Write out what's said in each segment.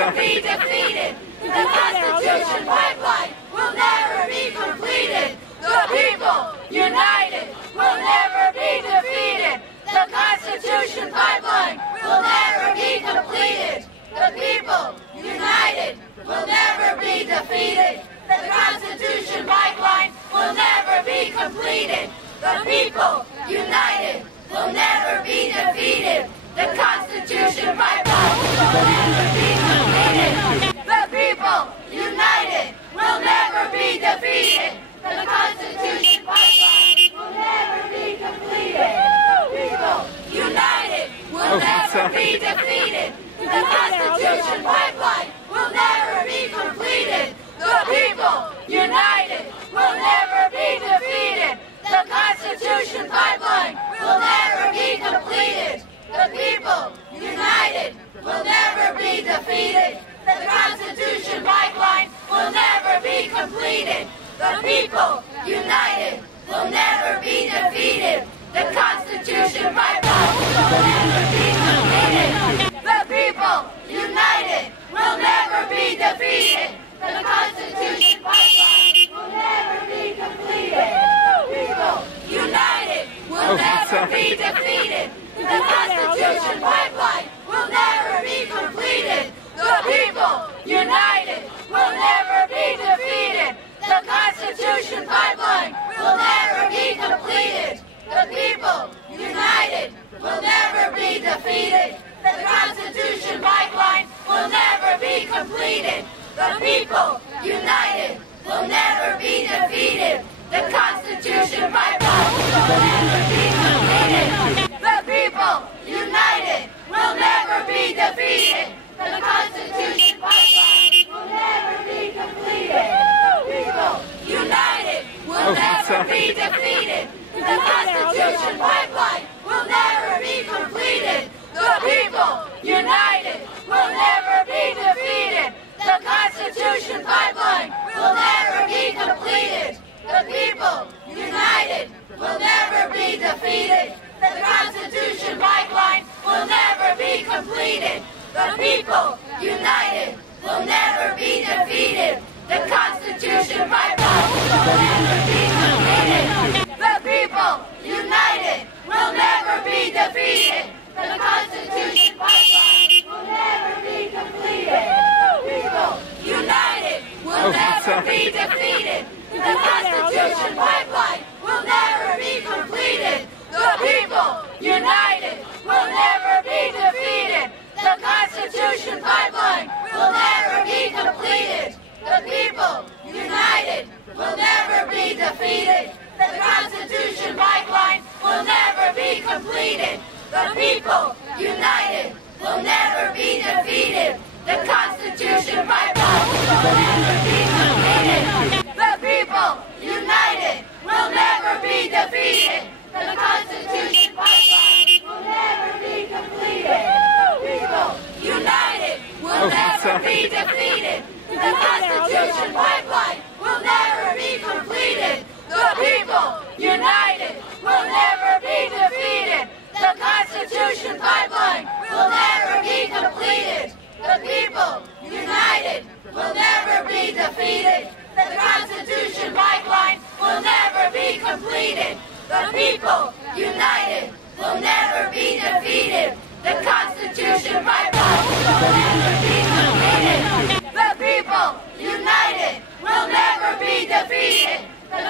never be defeated. The Constitution pipeline will never be completed. The people united will never be defeated. The Constitution pipeline will never be completed. The people united will never be defeated. The Constitution pipeline will never be completed. The people united will never be defeated. The Constitution pipeline will never be completed. The people united will never be defeated. The Constitution pipeline will never be completed. The people united will never be defeated. The Constitution pipeline will never be completed. The people united will never be defeated. The Constitution pipeline will never be completed. The people united will never be defeated. The Constitution pipeline will never be completed. The people united will never be defeated. The Constitution pipeline will never be completed. The people united will never be defeated. The Constitution pipeline will never be completed. The people united will never be defeated. The Constitution pipeline will never be completed. The people united will never be defeated. The Constitution pipeline will never be completed. The people united will never be defeated. The Constitution pipeline will never be completed. The people united will never be defeated. The Constitution pipeline will never be completed. The people united will never be defeated. The Constitution pipeline will never be completed. The people united will never be defeated. The Constitution pipeline will never be completed. The people united will never be defeated. The Constitution pipeline will never be completed. The people united will never be defeated. The Constitution pipeline will never be completed. The people united will never be defeated. The Constitution pipeline will never be completed. The people united will never be defeated. The Constitution pipeline will never be completed. The people united will never be defeated. The Constitution pipeline will never be completed. The people united will never be defeated. The Constitution pipeline will never be completed. The people united will never be defeated. The Constitution pipeline will never be completed. The people united will never be defeated. The Constitution pipeline will never be completed. The people united will never be defeated. The Constitution pipeline will never be completed. The people united will never be defeated. The Constitution pipeline will never be completed. The people united will never be defeated. The Constitution pipeline will never be completed. The people united will never be defeated. The Constitution pipeline will never be completed. The people united will never be defeated. The Constitution pipeline will never be completed. The people united will never be defeated. The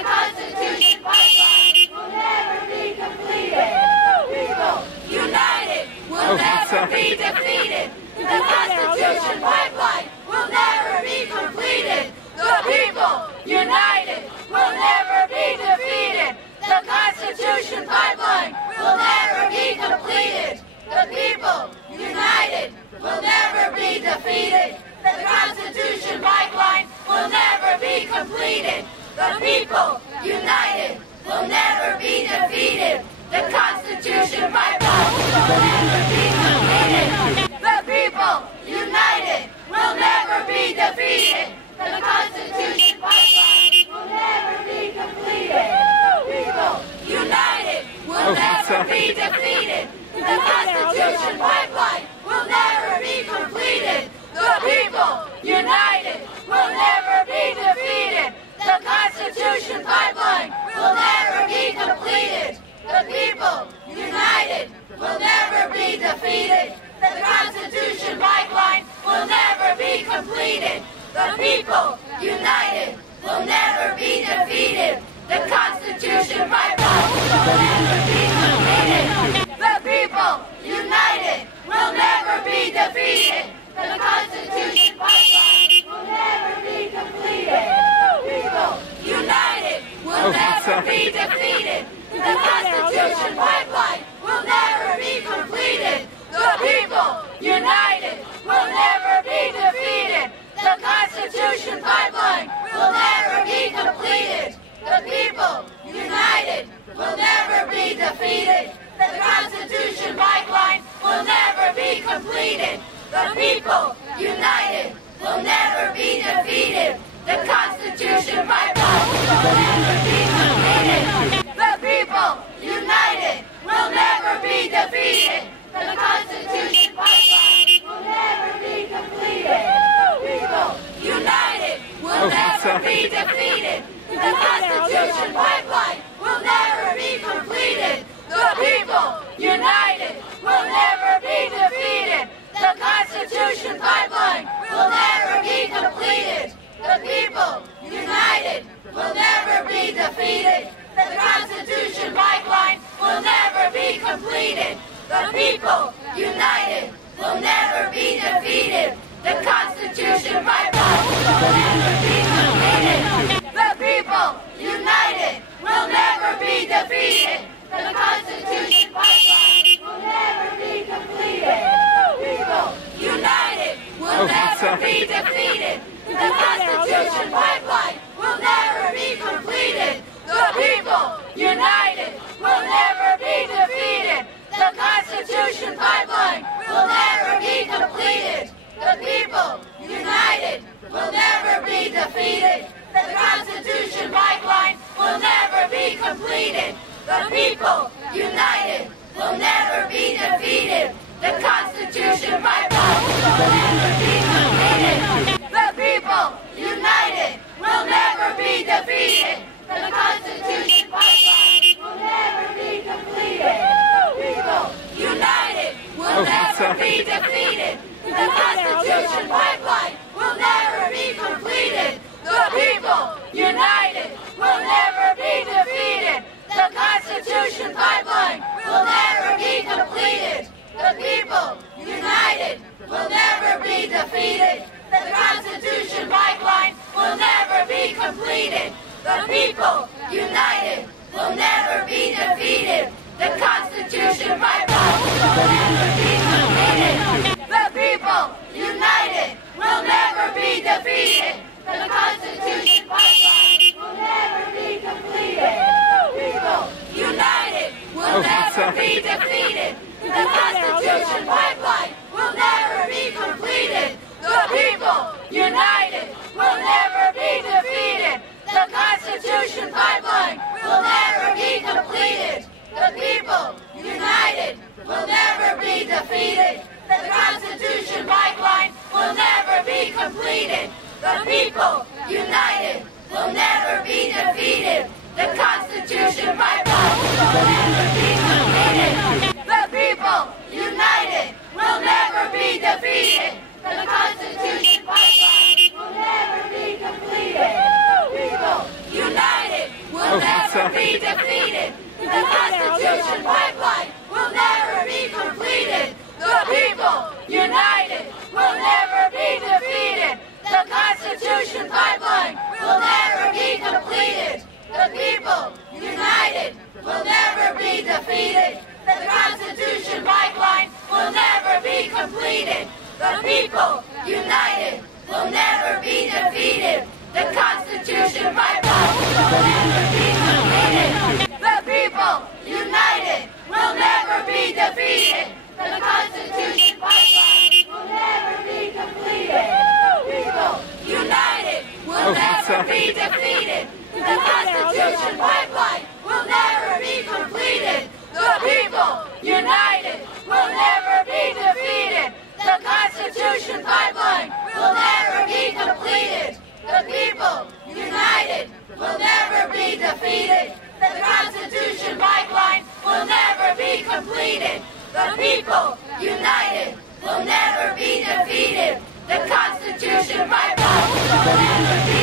Constitution pipeline will never be completed. The people united will never be defeated. The Constitution pipeline will never be completed. The people united will never be defeated. The Constitution pipeline will never be completed. The people united will never be defeated. The Constitution pipeline will never be completed. The people united will never be defeated. The Constitution pipeline will never be completed. The people united will never be defeated. The Constitution pipeline will never be completed. The people united will never be defeated. The Constitution pipeline will never be completed. The people completed. The people, united, will never be defeated. The Constitution pipeline will never be completed. The people, united, will never be defeated. The Constitution pipeline will never be completed. The people, united, will never be defeated. The Constitution pipeline will never be completed. The people, united, will never be defeated. The Constitution pipeline will never be completed. The people, united, will never be defeated. The Constitution pipeline will never be completed. The people, united, will never be defeated. The Constitution pipeline will never be completed. The people, united, will never be defeated. The Constitution pipeline will never be completed. The people, united, will never be defeated. The Constitution pipeline will never be completed. The people, united, will never be defeated. The Constitution pipeline will never be completed. The people, united, will never be defeated. The Constitution pipeline will never be completed. The people, united, will never be defeated. The Constitution pipeline will never be completed. The people, united, will never be defeated. The Constitution pipeline will never be completed. The people, united, will never be defeated. The Constitution pipeline will never be completed. The people, united, will never be defeated. The Constitution pipeline will never be completed. The people, united, will never be defeated. The Constitution pipeline will never be completed. The people, united, will never be defeated. The Constitution pipeline will never be completed. The people, united, will never be defeated. The Constitution pipeline will never be completed. The people, united, will never be defeated. The Constitution pipeline will never be completed. The people, united, will never be defeated. The Constitution pipeline will never be completed. The people, united, will never be defeated. The Constitution pipeline will never be completed. The people, united, will never be defeated. The Constitution pipeline will never be completed. The people, united, will never be defeated. The Constitution pipeline will never be completed. The people, united, will never be defeated. The Constitution pipeline will never be completed. The people, united, will never be defeated. The Constitution pipeline will never be completed. The people, united, will never be defeated. The Constitution pipeline will never be completed. The people, united, will never be defeated. The Constitution pipeline will never be completed. The people, united, will never be defeated. The Constitution pipeline will never be completed. The people, united, will never be defeated. The Constitution pipeline will never be completed. The people, united, will never be defeated. The Constitution pipeline will never be completed. The people, united, will never be defeated. The Constitution pipeline will never be completed. The people, united, will never be defeated. The Constitution pipeline will never be completed. The people, united, will never be defeated. The Constitution pipeline will never be completed. The people, united, will never be defeated. The Constitution pipeline will never be completed. The people, united, will never be defeated. The Constitution pipeline will never be completed. The people, united, will never be defeated. The Constitution pipeline will never be completed. The people, united, will never be defeated. The Constitution will never be